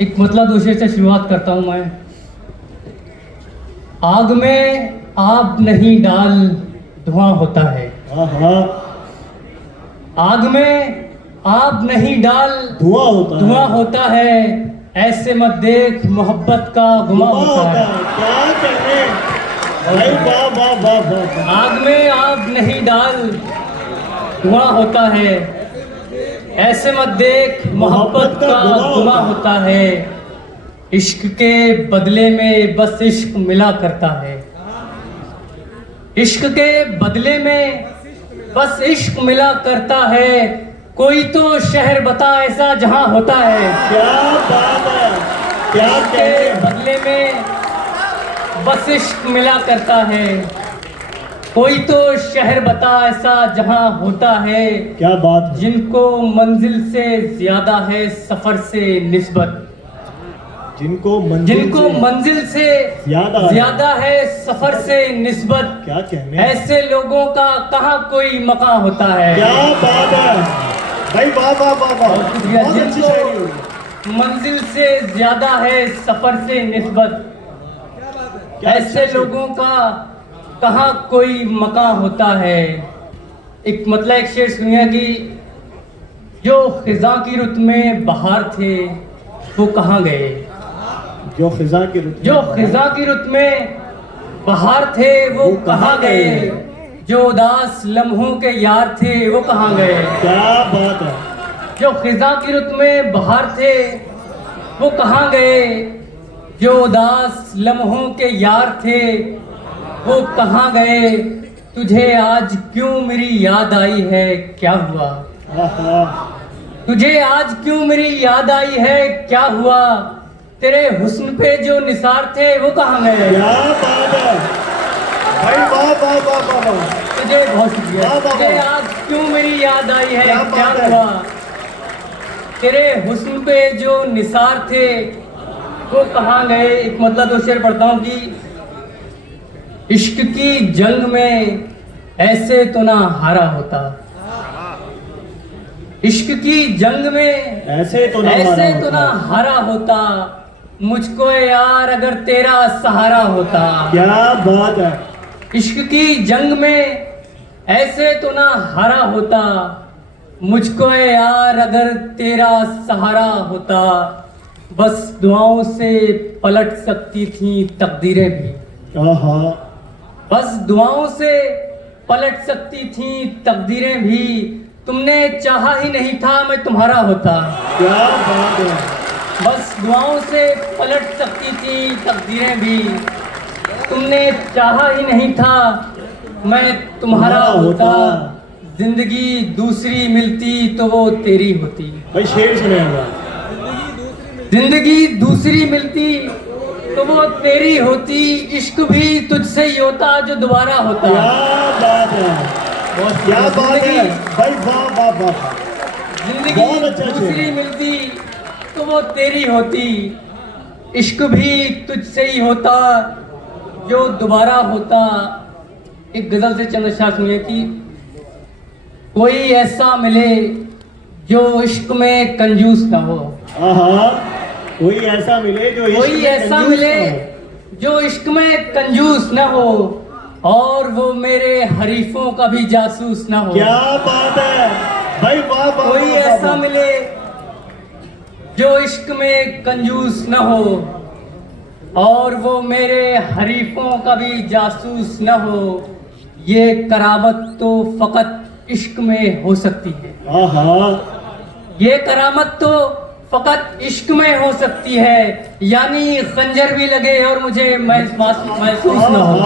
एक मतला दूसरे से शुरुआत करता हूँ मैं। आग में आप नहीं डाल धुआं होता है। आग में आप नहीं डाल धुआं होता है। ऐसे मत देख मोहब्बत का गुमा होता है। क्या कहने भाई, वाह वाह वाह वाह। आग में आप नहीं डाल धुआं होता है। ऐसे मत देख मोहब्बत का गुमा होता है। इश्क के बदले में बस इश्क मिला करता है। इश्क के बदले में बस इश्क मिला करता है। कोई तो शहर बता ऐसा जहां होता है। क्या बात है, क्या इश्क के बदले में बस इश्क मिला करता है। कोई तो शहर बता ऐसा जहां होता है। क्या बात है। जिनको मंजिल से ज्यादा है सफर से निस्बत। जिनको मंजिल से ज्यादा है सफर से निस्बत। क्या कहने, ऐसे लोगों का कहाँ कोई मकाम होता है। क्या बात है भाई, वाह वाह वाह वाह। बहुत अच्छी शायरी हुई। मंजिल से ज्यादा है सफर से निस्बत। ऐसे लोगों का कहाँ कोई मकाम होता है। एक मतलब एक शेर सुनिए कि जो खिजा की रुत में बहार थे वो कहाँ गए। जो खिजा की रुत में बहार थे वो कहाँ गए। जो उदास लम्हों के यार थे वो कहाँ गए। क्या बात है। जो खिजा की रुत में बहार थे वो कहाँ गए। जो उदास लम्हों के यार थे वो कहाँ गए। तुझे आज क्यों मेरी याद आई है क्या हुआ। तुझे आज क्यों मेरी याद आई है क्या हुआ। तेरे हुस्न पे जो निसार थे वो कहाँ गए। क्या बात है भाई, वाह वाह वाह वाह वाह। तुझे बहुत शुक्रिया। तुझे आज क्यों मेरी याद आई है क्या हुआ। तेरे हुस्न पे जो निसार थे वो कहाँ गए। एक मतलब दो शेर पढ़ता हूँ कि इश्क की जंग में ऐसे तो ना हारा होता। इश्क की जंग में ऐसे तो ना हारा होता। मुझको यार अगर तेरा सहारा होता। क्या बात है। इश्क की जंग में ऐसे तो ना हारा होता। मुझको यार अगर तेरा सहारा होता। बस दुआओं से पलट सकती थी तकदीरें भी। बस दुआओं से पलट सकती थी तकदीरें भी। तुमने चाहा ही नहीं था मैं तुम्हारा होता। क्या बात है। बस दुआओं से पलट सकती थी तकदीरें भी। तुमने चाहा ही नहीं था मैं तुम्हारा होता। जिंदगी दूसरी मिलती तो वो तेरी होती। भाई शेर सुनेगा। जिंदगी दूसरी मिलती तो वो तेरी होती। इश्क भी तुझसे ही होता जो दोबारा होता। क्या बात है, क्या बात है भाई, वाह वाह वाह। जिंदगी दूसरी मिलती तो वो तेरी होती। इश्क भी तुझसे ही होता जो दोबारा होता। एक गजल से चंद अशआर सुनिए कि कोई ऐसा मिले जो इश्क में कंजूस ना हो। कोई ऐसा मिले जो इश्क में कंजूस ना हो। और वो मेरे हरीफों का भी जासूस ना हो। क्या बात है भाई, वाह वाह। कोई ऐसा मिले जो इश्क में कंजूस न हो। और वो मेरे हरीफों का भी जासूस न हो। ये करामत तो फकत इश्क में हो सकती है। ये करामत तो फकत इश्क में हो सकती है। यानी खंजर भी लगे और मुझे महसूस न हो।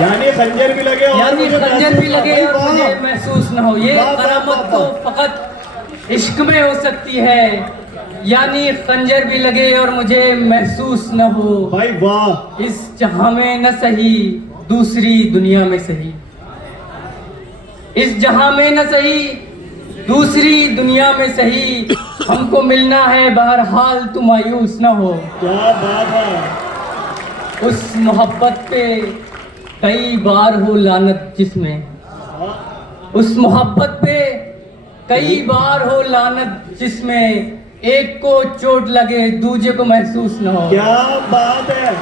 यानी खंजर भी लगे और मुझे महसूस न हो। ये करामत तो फकत इश्क में हो सकती है। यानी खंजर भी लगे और मुझे महसूस न हो। भाई वाह। इस जहां में न सही दूसरी दुनिया में सही। इस जहां में न सही दूसरी दुनिया में सही। हमको मिलना है बहरहाल तू मायूस न हो। क्या बात है। उस मोहब्बत पे कई बार हो लानत जिसमें। उस मोहब्बत पे कई बार हो लानत जिसमें एक को चोट लगे दूजे को महसूस न हो। क्या बात है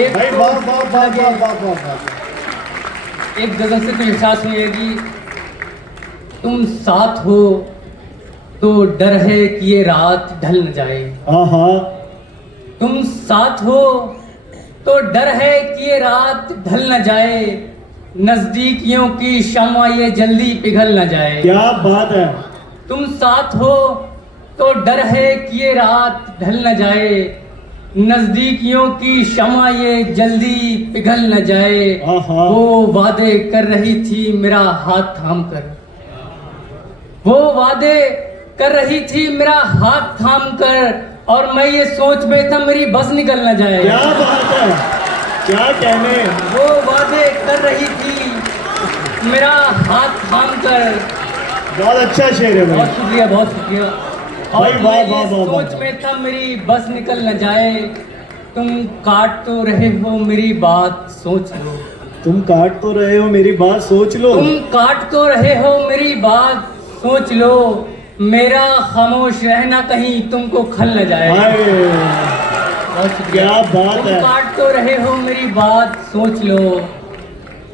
एक भाई, को वाह वाह चोट वाह लगे। वाह वाह वाह वाह। एक गजल से तो एहसास हुएगी, तुम साथ हो तो डर है कि ये रात ढल न जाए। हाँ, तुम साथ हो तो डर है कि ये रात ढल न जाए, नजदीकियों की शम्मा ये जल्दी पिघल न जाए। क्या बात है। तुम साथ हो तो डर है कि ये रात ढल न जाए, नजदीकियों की शम्मा ये जल्दी पिघल न जाए। आहा। वो वादे कर रही थी मेरा हाथ थाम कर, वो वादे कर रही थी मेरा हाथ थाम कर, और मैं ये सोच में था मेरी बस निकल न जाए। क्या बात है, क्या कहने। वो वादे कर रही थी मेरा हाथ थाम कर। बहुत अच्छा शेर है बहुत भाई। शुक्रिया, बहुत शुक्रिया। और भाई, वाह, मैं वाह, ये वाह, वाह। सोच में था मेरी बस निकल न जाए, तुम काट तो रहे हो मेरी बात सोच लो। तुम काट तो रहे हो मेरी बात सोच लो। तुम काट तो रहे हो मेरी बात सोच लो, मेरा खामोश रहना कहीं तुमको खल न जाए। हाय, बहुत शुक्रिया। क्या बात तुम है। काट तो रहे हो मेरी बात सोच लो,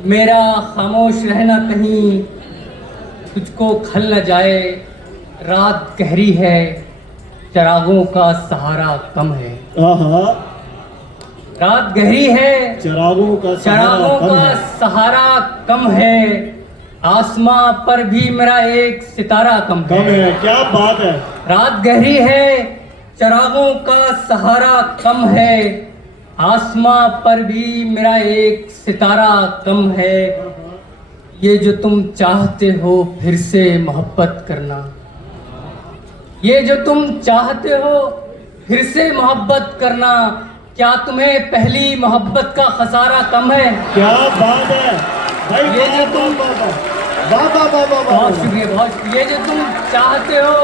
मेरा खामोश रहना कहीं तुझको खल न जाए। रात गहरी है, चिरागों का सहारा कम है। हाँ, रात गहरी है, चिरागों का चिरागों सहारा कम का है। सहारा कम है, आसमां पर भी मेरा एक सितारा कम कम है। है, क्या बात है। रात गहरी है, चिरागों का सहारा कम है, आसमां पर भी मेरा एक सितारा कम है। ये जो तुम चाहते हो फिर से मोहब्बत करना, ये जो तुम चाहते हो फिर से मोहब्बत करना, क्या तुम्हें पहली मोहब्बत का खसारा कम है? क्या बात है भाई। ये जो तुम- वाह वाह वाह वाह वाह बहुत वाह। शुक्रिया, बहुत शुक्रिया। ये जो तुम चाहते हो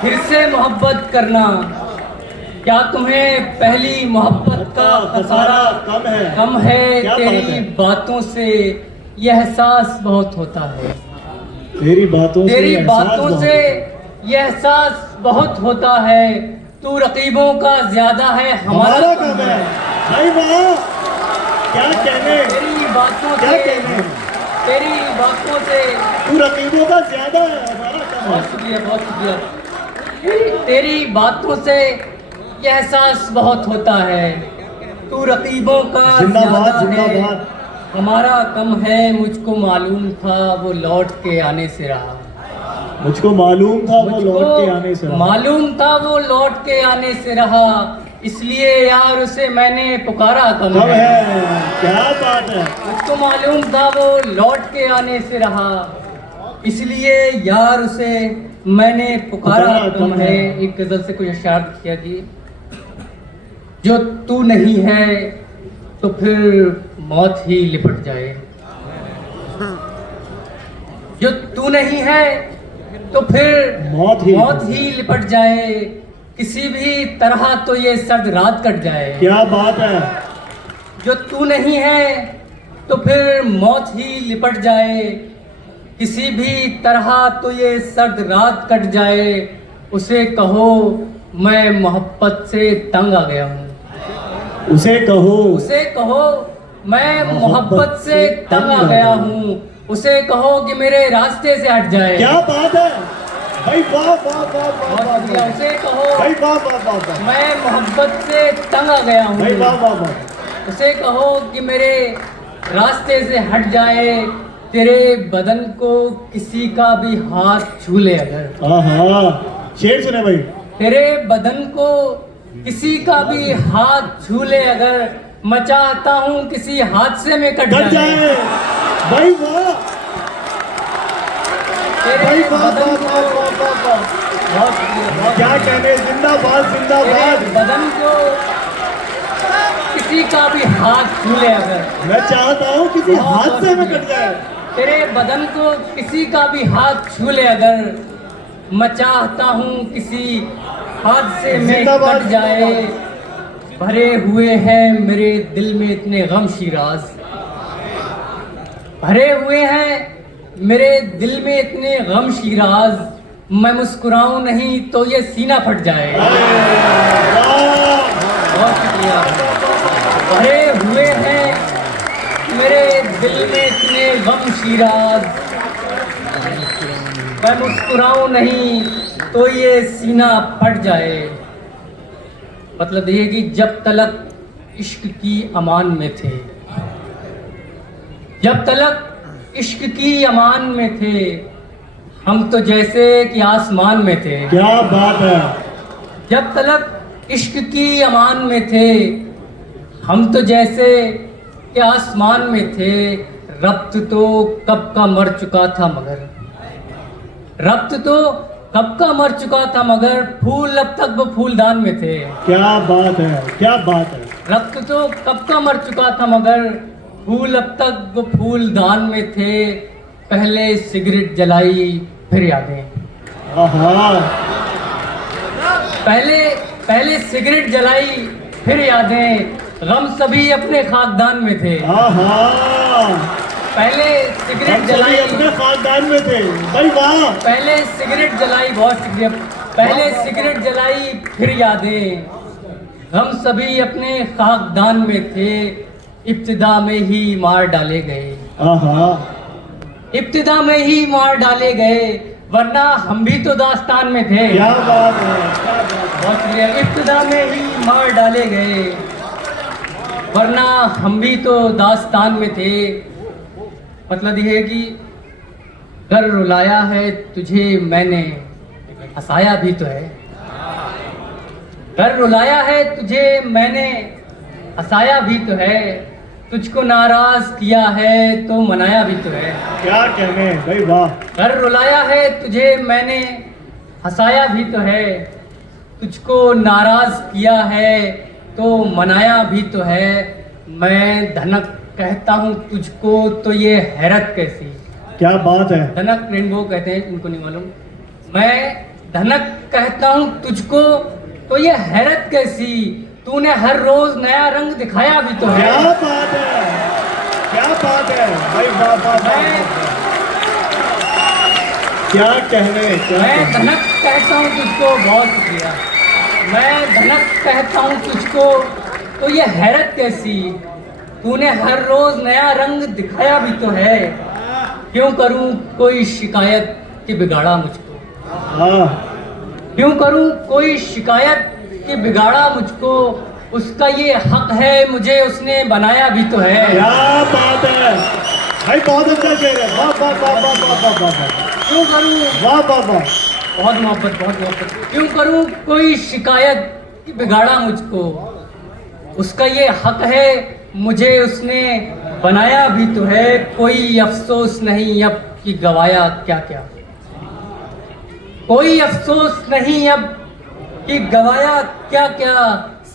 फिर से मोहब्बत करना, क्या तुम्हें पहली मोहब्बत का खसारा कम है। कम है? क्या बात तेरी है। बातों से ये एहसास बहुत होता है, तेरी बातों से तेरी एहसास बातों बहुत- से ये एहसास बहुत होता है। तू रकीबों का ज्यादा है, हमारा कम है भाई। वाह, क्या कहने। तेरी बातों क्या से, कहने। तेरी बातों से। तू रकीबों का ज्यादा है, हमारा कम है। बहुत शुक्रिया, बहुत शुक्रिया। तेरी बातों से ये एहसास बहुत होता है, तू रकीबों का जिंदाबाद, ज्यादा है, जिंदाबाद। हमारा कम है। मुझको मालूम था वो लौट के आने से रहा, मुझको मालूम था वो लौट के आने से मुझको रहा। मालूम था वो लौट के आने से रहा, इसलिए यार उसे मैंने पुकारा कम कब है। है, क्या बात है। मुझको मालूम था वो लौट के आने से रहा, इसलिए यार उसे मैंने पुकारा कम है। एक गजल से कुछ अशार किया कि जो तू नहीं है तो फिर मौत ही लिपट जाए, जो तू नहीं है तो फिर मौत ही लिपट जाए, किसी भी तरह तो ये सर्द रात कट जाए। क्या बात है। जो तू नहीं है तो फिर मौत ही लिपट जाए, किसी भी तरह तो ये सर्द रात कट जाए। उसे कहो मैं मोहब्बत से तंग आ गया हूँ, उसे कहो, उसे कहो मैं मोहब्बत से तंग आ गया हूँ, उसे कहो कि मेरे रास्ते से हट जाए। क्या बात है भाई। वाह वाह वाह वाह बहुत वाह शुक्रिया। वाह। उसे कहो भाई वाह वाह वाह वाह। मैं मोहब्बत से तंग आ गया हूँ, भाई वाह वाह वाह। उसे कहो कि मेरे रास्ते से हट जाए। तेरे बदन को किसी का भी हाथ छू ले अगर, हाँ, शेर सुने भाई। तेरे बदन को किसी का भी हाथ छू ले अगर, मैं चाहता हूँ किसी हादसे में कट कट जाए भाई। वाह तेरे भाई, वाह बदन वाह को वाह वाह वाह वाह। बहुत शुक्रिया, बहुत क्या कहने। जिंदाबाद, तेरे जिंदाबाद। बदन को किसी का भी हाथ छू ले अगर, मैं चाहता हूँ किसी बहुत हादसे में शुक्रिया। कट जाए। तेरे बदन को किसी का भी हाथ छू ले अगर, मैं चाहता हूँ किसी हादसे में जिंदाबाद, कट जाए। भरे हुए हैं मेरे दिल में इतने गम शिराज, भरे हुए हैं मेरे दिल में इतने गम शिराज, मैं मुस्कुराऊं नहीं तो ये सीना फट जाए। बहुत शुक्रिया। भरे हुए हैं मेरे दिल में इतने गम शिराज, मैं मुस्कुराऊं नहीं तो ये सीना फट जाए। मतलब ये कि जब तलक इश्क की अमान में थे, जब तलक इश्क की अमान में थे, हम तो जैसे कि आसमान में थे। क्या बात है। जब तलक इश्क की अमान में थे, हम तो जैसे कि आसमान में थे। रब्त तो कब का मर चुका था मगर, रब्त तो कब का मर चुका था मगर, फूल अब तक वो फूलदान में थे। क्या बात है, क्या बात है। रब्त तो कब का मर चुका था मगर, फूल अब तक वो फूलदान में थे। पहले सिगरेट जलाई फिर यादें। आहा। पहले सिगरेट जलाई फिर यादें, गम सभी अपने खाकदान में थे। आहा। पहले सिगरेट हम सभी जलाई अपने खानदान में थे। भाई वाह। पहले सिगरेट जलाई, बहुत शुक्रिया। पहले सिगरेट जलाई फिर यादें, हम सभी अपने खाकदान में थे। इब्तिदा में ही मार डाले गए, आहा। इब्तिदा में ही मार डाले गए, वरना हम भी तो दास्तान में थे। क्या बात है, क्या बात है। बहुत शुक्रिया। इब्तिदा में ही मार डाले गए, वरना हम भी तो दास्तान में थे। मतलब ये है कि घर रुलाया है तुझे मैंने, हंसाया भी तो है। घर रुलाया है तुझे मैंने, हंसाया भी तो है। तुझको नाराज किया है तो मनाया भी तो है। क्या कहने भाई वाह। घर रुलाया है तुझे मैंने, हंसाया भी तो है। तुझको नाराज किया है तो मनाया भी तो है। मैं धनक कहता हूँ तुझको तो ये हैरत कैसी। क्या बात है। धनक रेनबो कहते हैं, इनको नहीं मालूम। मैं धनक कहता हूँ तुझको तो ये हैरत कैसी, तूने हर रोज नया रंग दिखाया भी तो है। क्या बात है, क्या बात है भाई वाह वाह वाह। क्या कहने, क्या मैं कहने। धनक कहता हूँ तुझको, बहुत शुक्रिया। मैं धनक कहता हूँ तुझको तो ये हैरत कैसी, तूने हर रोज नया रंग दिखाया भी तो है। क्यों करूँ कोई शिकायत कि बिगाड़ा मुझको, हाँ। क्यों करूँ कोई शिकायत कि बिगाड़ा मुझको। उसका ये हक है, मुझे उसने बनाया भी तो है। क्या बात है भाई, बहुत अच्छा शेर है। वाह वाह वाह वाह वाह वाह वाह वाह। क्यों करूँ, वाह वाह वाह। बहुत मोहब्बत, बहुत मोहब्बत। क्यों करूँ कोई शिकायत कि बिगाड़ा मुझको। उसका ये हक है, मुझे उसने बनाया भी तो है। कोई अफसोस नहीं अब कि गवाया क्या क्या, कोई अफसोस नहीं अब कि गवाया क्या क्या।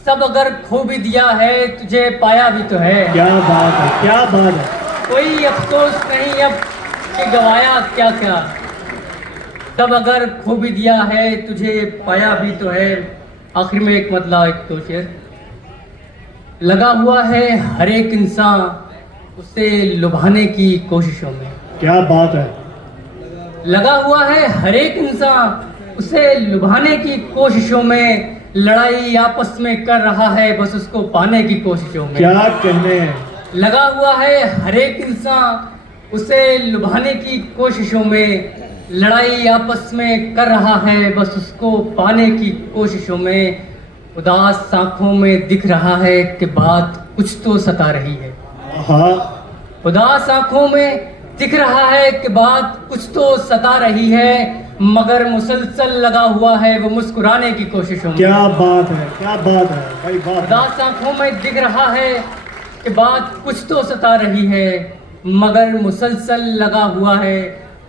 सब अगर खो भी दिया है तुझे पाया भी तो है। क्या बात है, क्या बात है। कोई अफसोस नहीं अब कि गवाया क्या क्या। सब अगर खो भी दिया है तुझे पाया भी तो है। आखिर में एक मतलब, एक तो शेर। लगा हुआ है हर एक इंसान उसे लुभाने की कोशिशों में। क्या बात है। लगा हुआ है हर एक इंसान उसे लुभाने की कोशिशों में। लड़ाई आपस में कर रहा है बस उसको पाने की कोशिशों में। क्या कहने। लगा हुआ है हर एक इंसान उसे लुभाने की कोशिशों में। लड़ाई आपस में कर रहा है बस उसको पाने की कोशिशों में। उदास आंखों में दिख रहा है कि बात कुछ तो सता रही है। हाँ। उदास आंखों में दिख रहा है कि बात कुछ तो सता रही है, मगर मुसलसल लगा हुआ है वो मुस्कुराने की कोशिशों में। क्या बात है, क्या बात है भाई वाह। उदास आंखों में दिख रहा है कि बात कुछ तो सता रही है, मगर मुसलसल लगा हुआ है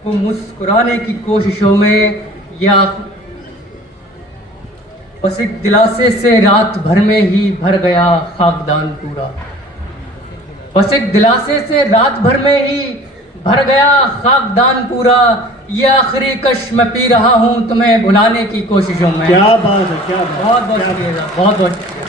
वो मुस्कुराने की कोशिशों में। या बस एक दिलासे से रात भर में ही भर गया खाकदान पूरा। बस एक दिलासे से रात भर में ही भर गया खाकदान पूरा। ये आखिरी कश मैं पी रहा हूँ तुम्हें भुलाने की कोशिशों में। क्या बात है, क्या बात है। बहुत बहुत शुक्रिया, बहुत बहुत शुक्रिया।